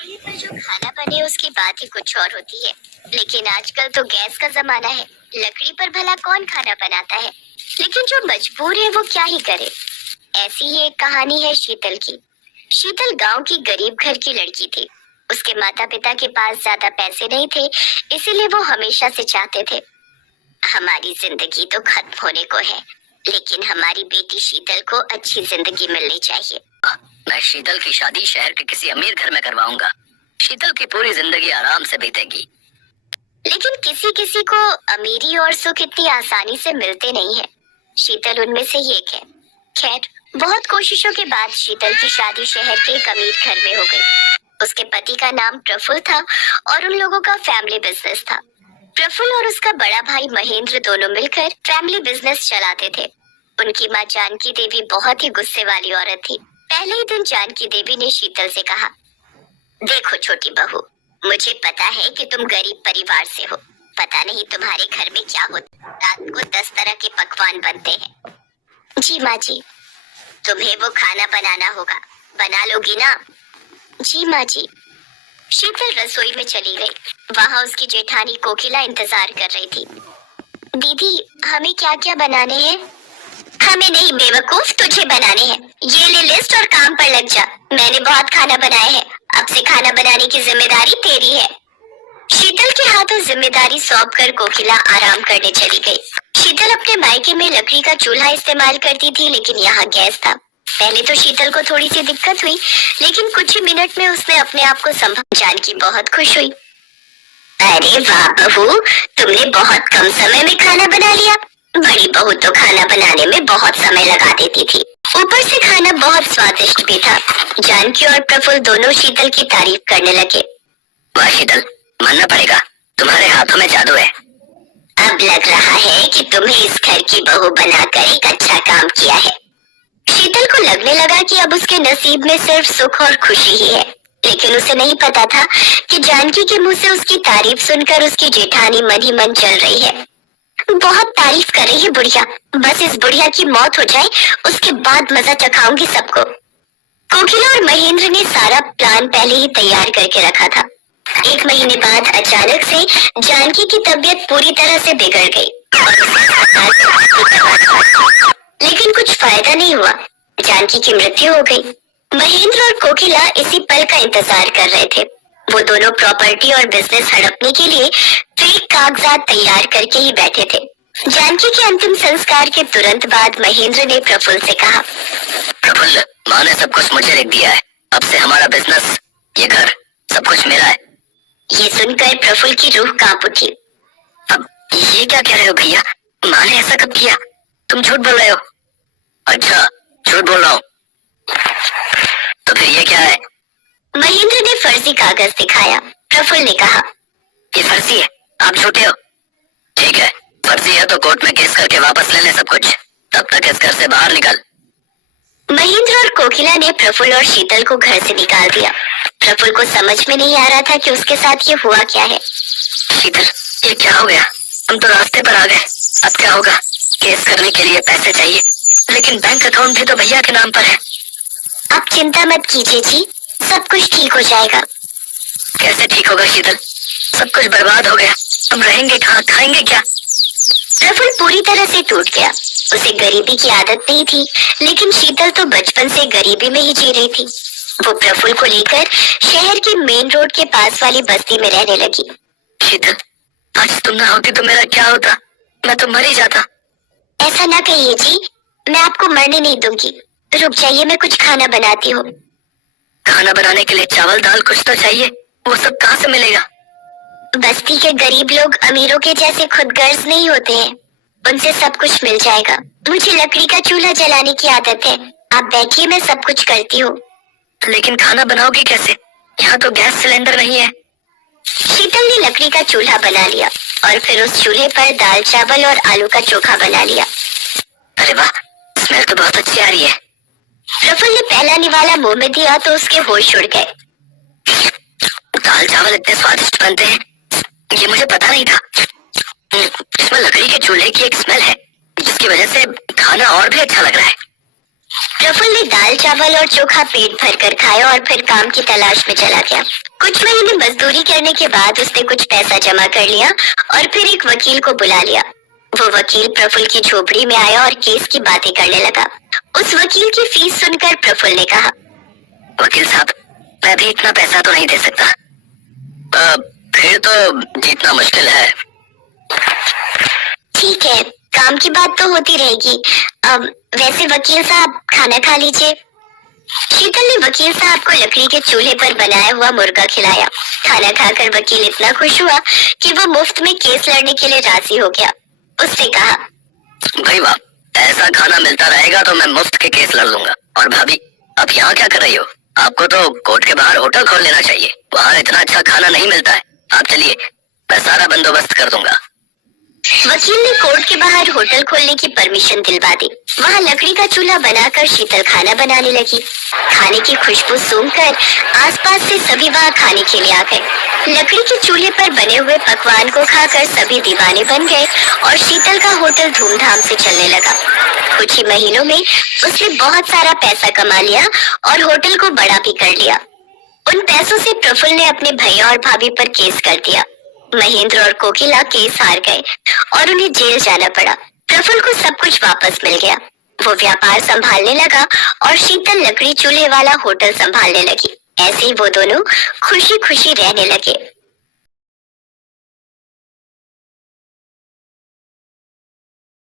चूल्हे पर जो खाना बने उसकी बात ही कुछ और होती है। लेकिन आजकल तो गैस का जमाना है, लकड़ी पर भला कौन खाना बनाता है। लेकिन जो मजबूर है वो क्या ही करे। ऐसी ही एक कहानी है शीतल की। शीतल गांव की गरीब घर की लड़की थी। उसके माता पिता के पास ज्यादा पैसे नहीं थे, इसीलिए वो हमेशा से चाहते थे, हमारी जिंदगी तो खत्म होने को है, लेकिन हमारी बेटी शीतल को अच्छी जिंदगी मिलनी चाहिए। मैं शीतल की शादी शहर के किसी अमीर घर में करवाऊंगा। शीतल की पूरी जिंदगी आराम से बीतेगी। लेकिन किसी किसी को अमीरी और सुख इतनी आसानी से मिलते नहीं है। शीतल उनमें से ही एक है। खैर, बहुत कोशिशों के बाद शीतल की शादी शहर के एक अमीर घर में हो गई। उसके पति का नाम प्रफुल्ल था और उन लोगों का फैमिली बिजनेस था। प्रफुल्ल और उसका बड़ा भाई महेंद्र दोनों मिलकर फैमिली बिजनेस चलाते थे। उनकी माँ जानकी देवी बहुत ही गुस्से वाली औरत थी। पहले ही दिन जानकी देवी ने शीतल से कहा, देखो छोटी बहू, मुझे पता है कि तुम गरीब परिवार से हो। पता नहीं तुम्हारे घर में क्या होता, रात को 10 तरह के पकवान बनते हैं। जी माँ जी। तुम्हें वो खाना बनाना होगा, बना लोगी ना? जी माँ जी। शीतल रसोई में चली गई। वहाँ उसकी जेठानी कोकिला इंतजार कर रही थी। दीदी, हमें क्या क्या बनाने हैं? हमें नहीं बेवकूफ, तुझे बनाने हैं। ये ले लिस्ट और काम पर लग जा। मैंने बहुत खाना बनाया है, अब से खाना बनाने की जिम्मेदारी तेरी है। शीतल के हाथों जिम्मेदारी सौंप कर कोकिला आराम करने चली गई। शीतल अपने मायके में लकड़ी का चूल्हा इस्तेमाल करती थी, लेकिन यहाँ गैस था। पहले तो शीतल को थोड़ी सी दिक्कत हुई, लेकिन कुछ ही मिनट में उसने अपने आप को संभाला। जानकी बहुत खुश हुई। अरे वाह बहू, तुमने बहुत कम समय में खाना बना लिया। बड़ी बहू तो खाना बनाने में बहुत समय लगा देती थी। ऊपर से खाना बहुत स्वादिष्ट भी था। जानकी और प्रफुल्ल दोनों शीतल की तारीफ करने लगे। वाह शीतल, मानना पड़ेगा, तुम्हारे हाथों में जादू है। अब लग रहा है कि तुम्हें इस घर की बहू बनाकर एक अच्छा काम किया है। शीतल को लगने लगा कि अब उसके नसीब में सिर्फ सुख और खुशी ही है। लेकिन उसे नहीं पता था कि जानकी के मुंह से उसकी तारीफ सुनकर उसकी जेठानी मन ही मन चल रही है। बहुत तारीफ कर रही है बुढ़िया, बस इस बुढ़िया की मौत हो जाए, उसके बाद मजा चखाऊंगी सबको। कोकिला और महेंद्र ने सारा प्लान पहले ही तैयार करके रखा था। 1 महीने बाद अचानक से जानकी की तबीयत पूरी तरह से बिगड़ गई। लेकिन कुछ फायदा नहीं हुआ, जानकी की मृत्यु हो गई। महेंद्र और कोकिला इसी पल का इंतजार कर रहे थे। वो दोनों प्रॉपर्टी और बिजनेस हड़पने के लिए फेक कागजात तैयार करके ही बैठे थे। जानकी के अंतिम संस्कार के तुरंत बाद महेंद्र ने प्रफुल्ल से कहा, प्रफुल्ल, माँ ने सब कुछ मुझे लिख दिया है। अब से हमारा बिजनेस, ये घर, सब कुछ मेरा है। ये सुनकर प्रफुल्ल की रूह कांप उठी। अब ये क्या कह रहे हो भैया? माँ ने ऐसा कब किया? तुम झूठ बोल रहे हो। अच्छा, झूठ बोल रहा हूँ, तो फिर ये क्या है? महेंद्र ने फर्जी कागज दिखाया। प्रफुल्ल ने कहा, ये फर्जी है, आप झूठे हो। ठीक है, फर्जी है तो कोर्ट में केस करके वापस ले ले सब कुछ। तब तक इस घर से बाहर निकल। महेंद्र और कोकिला ने प्रफुल्ल और शीतल को घर से निकाल दिया। प्रफुल्ल को समझ में नहीं आ रहा था कि उसके साथ ये हुआ क्या है। शीतल, ये क्या हो गया? हम तो रास्ते पर आ गए, अब क्या होगा? केस करने के लिए पैसे चाहिए, लेकिन बैंक अकाउंट भी तो भैया के नाम पर है। आप चिंता मत कीजिए जी, सब कुछ ठीक हो जाएगा। कैसे ठीक होगा शीतल? सब कुछ बर्बाद हो गया, हम रहेंगे कहाँ, खाएंगे क्या? प्रफुल्ल पूरी तरह से टूट गया। उसे गरीबी की आदत नहीं थी, लेकिन शीतल तो बचपन से गरीबी में ही जी रही थी। वो प्रफुल्ल को लेकर शहर की मेन रोड के पास वाली बस्ती में रहने लगी। शीतल, आज तुम ना होती तो मेरा क्या होता? मैं तो मर ही जाता। ऐसा ना कहिए जी, मैं आपको मरने नहीं दूंगी। रुक जाइए, मैं कुछ खाना बनाती हूँ। खाना बनाने के लिए चावल दाल कुछ तो चाहिए, वो सब कहाँ से मिलेगा? बस्ती के गरीब लोग अमीरों के जैसे खुदगर्ज नहीं होते हैं, उनसे सब कुछ मिल जाएगा। मुझे लकड़ी का चूल्हा जलाने की आदत है, आप बैठिए, मैं सब कुछ करती हूँ। लेकिन खाना बनाओगी कैसे? यहाँ तो गैस सिलेंडर नहीं है। शीतल ने लकड़ी का चूल्हा बना लिया और फिर उस चूल्हे पर दाल चावल और आलू का चोखा बना लिया। अरे वाह, स्मेल तो बहुत अच्छी आ रही है। प्रफुल्ल ने पहला निवाला मुंह में दिया तो उसके होश उड़ गए। दाल चावल इतने स्वादिष्ट बनते हैं, ये मुझे पता नहीं था। इसमें लकड़ी के चूल्हे की एक स्मेल है, जिसकी वजह से खाना और भी अच्छा लग रहा है। प्रफुल्ल ने दाल चावल और चोखा पेट भर कर खाया और फिर काम की तलाश में चला गया। कुछ महीने मजदूरी करने के बाद उसने कुछ पैसा जमा कर लिया और फिर एक वकील को बुला लिया। वो वकील प्रफुल्ल की झोपड़ी में आया और केस की बातें करने लगा। उस वकील की फीस सुनकर प्रफुल्ल ने कहा, वकील साहब, मैं भी इतना पैसा तो नहीं दे सकता। फिर तो जीतना मुश्किल है। ठीक है, काम की बात तो होती रहेगी। अब वैसे वकील साहब, खाना खा लीजिए। शीतल ने वकील साहब को लकड़ी के चूल्हे पर बनाया हुआ मुर्गा खिलाया। खाना खाकर वकील इतना खुश हुआ कि वो मुफ्त में केस लड़ने के लिए राजी हो गया। उसने कहा, भाई वाह, ऐसा खाना मिलता रहेगा तो मैं मुफ्त के केस लड़ लूंगा। और भाभी, आप यहाँ क्या कर रही हो? आपको तो कोर्ट के बाहर होटल खोल लेना चाहिए। वहाँ इतना अच्छा खाना नहीं मिलता है। आप चलिए, मैं सारा बंदोबस्त कर दूंगा। वकील ने कोर्ट के बाहर होटल खोलने की परमिशन दिलवा दी। वहाँ लकड़ी का चूल्हा बनाकर शीतल खाना बनाने लगी। खाने की खुशबू सूंघकर आसपास से सभी वहाँ खाने के लिए आ गए। लकड़ी के चूल्हे पर बने हुए पकवान को खाकर सभी दीवाने बन गए और शीतल का होटल धूमधाम से चलने लगा। कुछ ही महीनों में उसने बहुत सारा पैसा कमा लिया और होटल को बड़ा भी कर लिया। उन पैसों से प्रफुल्ल ने अपने भैया और भाभी पर केस कर दिया। महेंद्र और कोकिला केस हार गए और उन्हें जेल जाना पड़ा। प्रफुल्ल को सब कुछ वापस मिल गया। वो व्यापार संभालने लगा और शीतल लकड़ी चूल्हे वाला होटल संभालने लगी। ऐसे ही वो दोनों खुशी खुशी रहने लगे।